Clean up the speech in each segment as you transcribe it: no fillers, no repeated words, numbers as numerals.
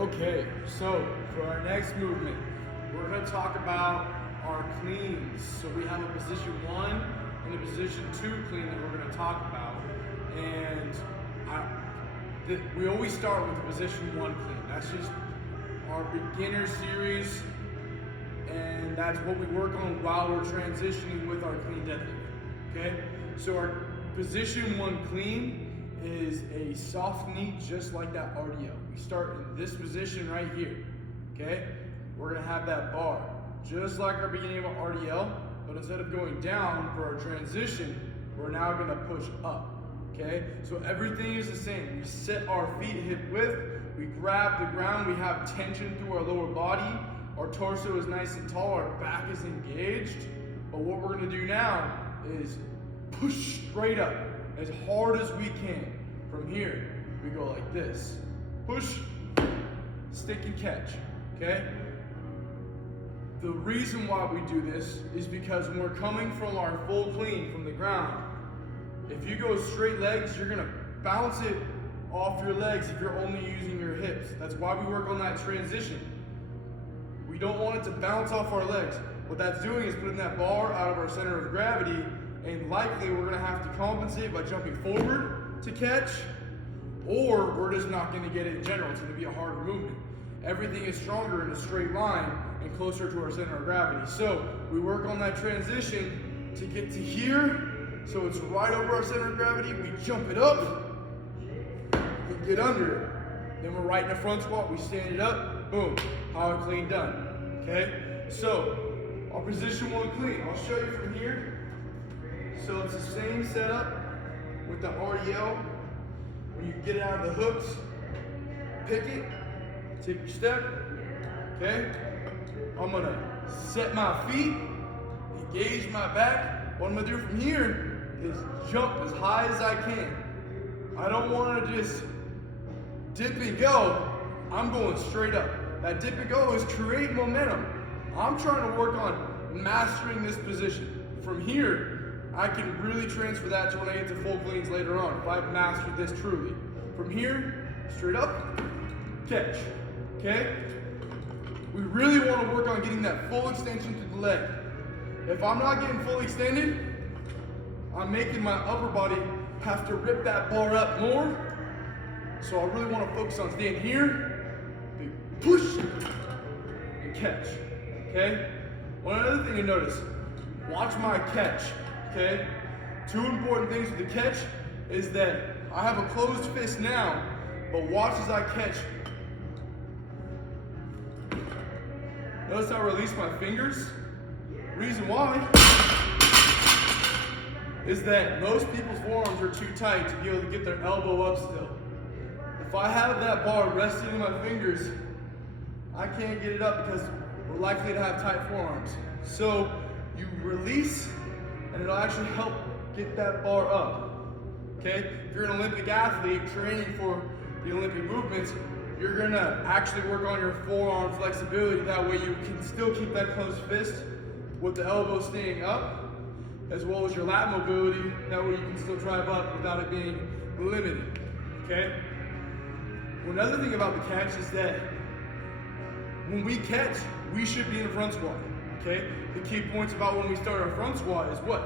Okay, so for our next movement, we're going to talk about our cleans. So we have a position 1 and a position 2 clean that we're going to talk about. And we always start with the position 1 clean. That's just our beginner series, and that's what we work on while we're transitioning with our clean deadlift. Okay, so our position 1 clean is a soft knee just like that RDL. We start in this position right here. Okay, we're gonna have that bar just like our beginning of our RDL, but instead of going down for our transition, we're now gonna push up. Okay, so everything is the same. We set our feet hip width, we grab the ground, we have tension through our lower body, our torso is nice and tall, our back is engaged. But what we're gonna do now is push straight up as hard as we can. From here, we go like this. Push, stick and catch, okay? The reason why we do this is because when we're coming from our full clean from the ground, if you go straight legs, you're gonna bounce it off your legs if you're only using your hips. That's why we work on that transition. We don't want it to bounce off our legs. What that's doing is putting that bar out of our center of gravity, and likely we're gonna have to compensate by jumping forward to catch, or we're just not gonna get it in general. It's gonna be a harder movement. Everything is stronger in a straight line and closer to our center of gravity. So we work on that transition to get to here, so it's right over our center of gravity. We jump it up, we get under it. Then we're right in a front squat, we stand it up, boom, power clean done, okay? So, our position 1 clean, I'll show you from here. So it's the same setup with the RDL. When you get it out of the hooks, pick it, take your step, okay? I'm gonna set my feet, engage my back. What I'm gonna do from here is jump as high as I can. I don't wanna just dip and go. I'm going straight up. That dip and go is create momentum. I'm trying to work on mastering this position. From here, I can really transfer that to when I get to full cleans later on, if I've mastered this truly. From here, straight up, catch, okay? We really want to work on getting that full extension to the leg. If I'm not getting fully extended, I'm making my upper body have to rip that bar up more. So I really want to focus on staying here, big push, and catch, okay? One other thing to notice, watch my catch, okay? 2 important things with the catch is that I have a closed fist now, but watch as I catch. Notice how I release my fingers? Reason why is that most people's forearms are too tight to be able to get their elbow up still. If I have that bar resting in my fingers, I can't get it up because we're likely to have tight forearms. So you release, and it'll actually help get that bar up, okay? If you're an Olympic athlete training for the Olympic movements, you're gonna actually work on your forearm flexibility. That way you can still keep that closed fist with the elbow staying up, as well as your lat mobility. That way you can still drive up without it being limited, okay? Another thing about the catch is that when we catch, we should be in a front squat, okay? The key points about when we start our front squat is what?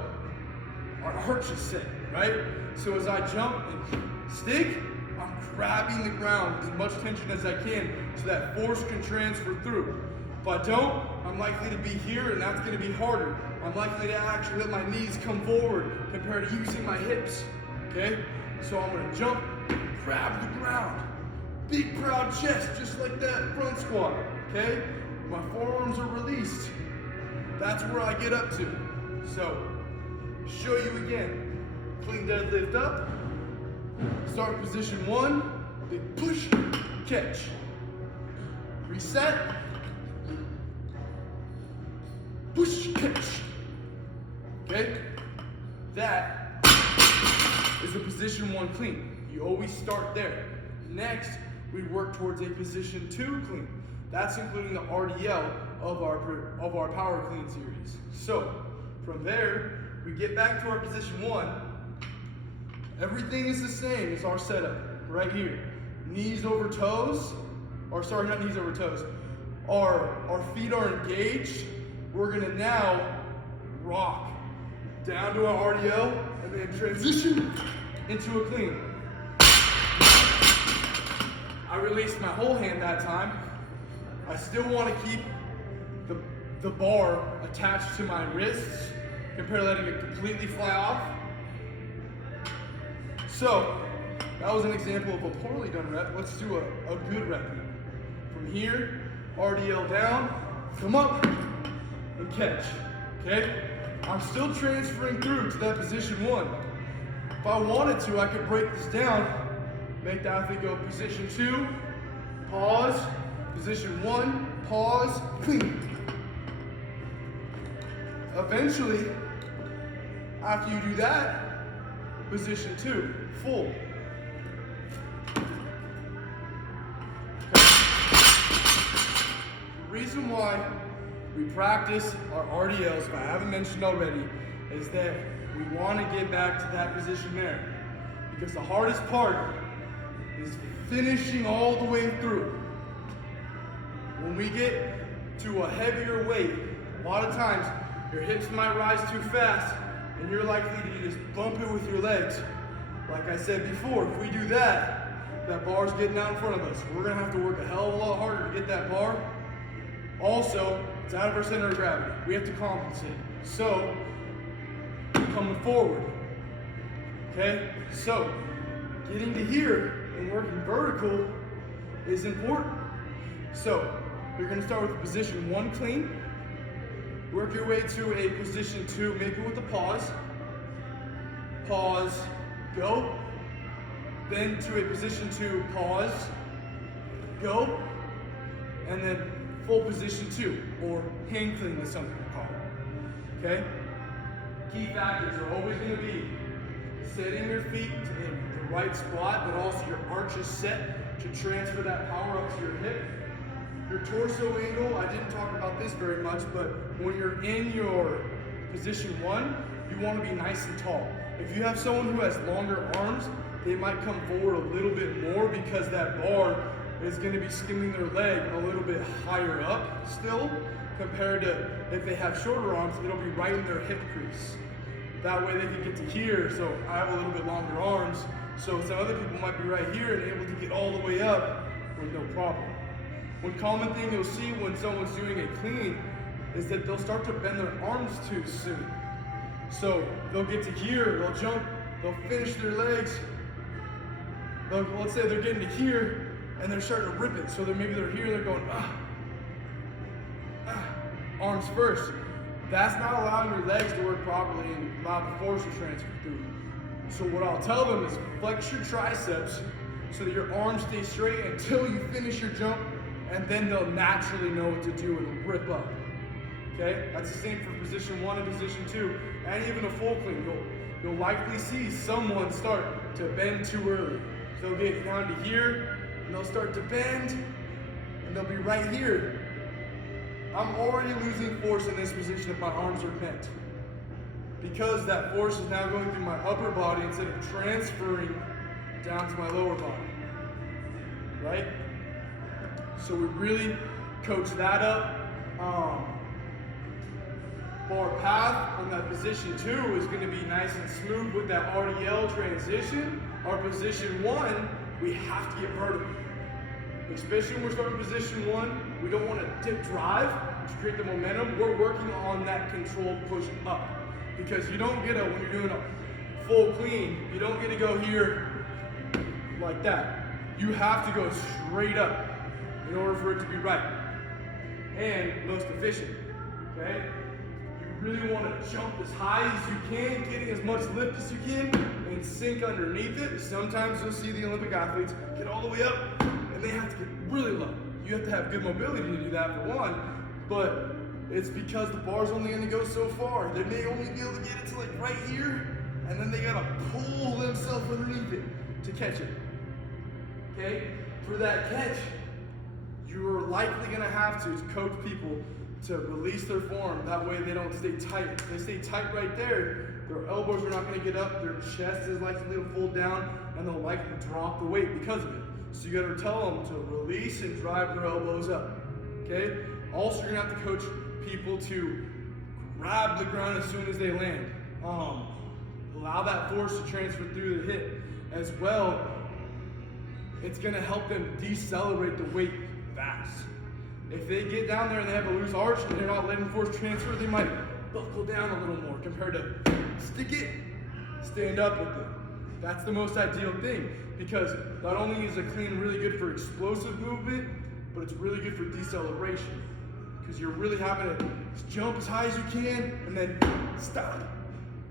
Our heart should sit, right? So as I jump and stick, I'm grabbing the ground with as much tension as I can so that force can transfer through. If I don't, I'm likely to be here, and that's gonna be harder. I'm likely to actually let my knees come forward compared to using my hips, okay? So I'm gonna jump, grab the ground. Big proud chest, just like that front squat, okay? My forearms are released. That's where I get up to. So, show you again. Clean deadlift up. Start position 1. Big push, catch. Reset. Push, catch. Okay? That is the position 1 clean. You always start there. Next, we work towards a position 2 clean. That's including the RDL of our power clean series. So from there, we get back to our position 1. Everything is the same as our setup right here. Knees over toes, or sorry, not knees over toes. Our feet are engaged. We're gonna now rock down to our RDL and then transition into a clean. I released my whole hand that time. I still want to keep the bar attached to my wrists compared to letting it completely fly off. So that was an example of a poorly done rep. Let's do a good rep. From here, RDL down, come up, and catch, okay? I'm still transferring through to that position one. If I wanted to, I could break this down, make the athlete go position two, pause, position one, pause, clean. Eventually, after you do that, position two, full. The reason why we practice our RDLs, if I haven't mentioned already, is that we want to get back to that position there. Because the hardest part is finishing all the way through. When we get to a heavier weight, a lot of times your hips might rise too fast and you're likely to just bump it with your legs. Like I said before, if we do that, that bar's getting out in front of us. We're gonna have to work a hell of a lot harder to get that bar. Also, it's out of our center of gravity. We have to compensate. So, coming forward. Okay? So, getting to here and working vertical is important. So, you're gonna start with a position one clean. Work your way to a position two, maybe with a pause. Pause, go. Then to a position two, pause, go. And then full position two, or hand clean is something we call it, okay? Key factors are always gonna be setting your feet in the right spot, but also your arch is set to transfer that power up to your hip. Your torso angle, I didn't talk about this very much, but when you're in your position one, you wanna be nice and tall. If you have someone who has longer arms, they might come forward a little bit more because that bar is going to be skimming their leg a little bit higher up still, compared to if they have shorter arms, it'll be right in their hip crease. That way they can get to here, so I have a little bit longer arms, so some other people might be right here and able to get all the way up with no problem. One common thing you'll see when someone's doing a clean is that they'll start to bend their arms too soon. So they'll get to here, they'll jump, they'll finish their legs, let's say they're getting to here, and they're starting to rip it. So maybe they're here, they're going, arms first. That's not allowing your legs to work properly and allow the force to transfer through. So what I'll tell them is flex your triceps so that your arms stay straight until you finish your jump, and then they'll naturally know what to do and rip up. Okay? That's the same for position one and position two, and even a full clean. You'll likely see someone start to bend too early. So they'll get down to here, and they'll start to bend, and they'll be right here. I'm already losing force in this position if my arms are bent, because that force is now going through my upper body instead of transferring down to my lower body, right? So we really coach that up. Bar path on that position two is going to be nice and smooth with that RDL transition. Our position one, we have to get vertical. Especially when we're starting position one, we don't want to dip drive to create the momentum. We're working on that controlled push up. Because you don't get when you're doing a full clean, you don't get to go here like that. You have to go straight up in order for it to be right and most efficient, okay? You really want to jump as high as you can, getting as much lift as you can, and sink underneath it. Sometimes you'll see the Olympic athletes get all the way up, and they have to get really low. You have to have good mobility to do that for one, but it's because the bar's only going to go so far. They may only be able to get it to like right here, and then they got to pull themselves underneath it to catch it. Okay? For that catch, you're likely going to have to coach people to release their form. That way they don't stay tight. If they stay tight right there, their elbows are not going to get up, their chest is likely to fold down, and they'll likely drop the weight because of it. So you gotta tell them to release and drive their elbows up, okay? Also, you're gonna have to coach people to grab the ground as soon as they land. Allow that force to transfer through the hip. As well, it's gonna help them decelerate the weight fast. If they get down there and they have a loose arch and they're not letting force transfer, they might buckle down a little more compared to stick it, stand up with it. That's the most ideal thing, because not only is a clean really good for explosive movement, but it's really good for deceleration. Because you're really having to jump as high as you can and then stop.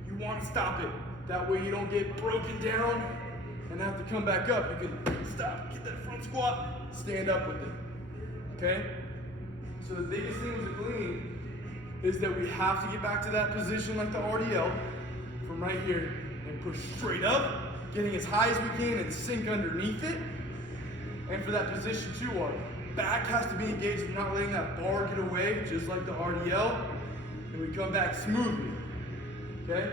You want to stop it. That way you don't get broken down and have to come back up. You can stop, get that front squat, stand up with it. Okay? So the biggest thing with the clean is that we have to get back to that position like the RDL from right here and push straight up, getting as high as we can and sink underneath it. And for that position too, our back has to be engaged. We're not letting that bar get away, just like the RDL. And we come back smoothly. Okay?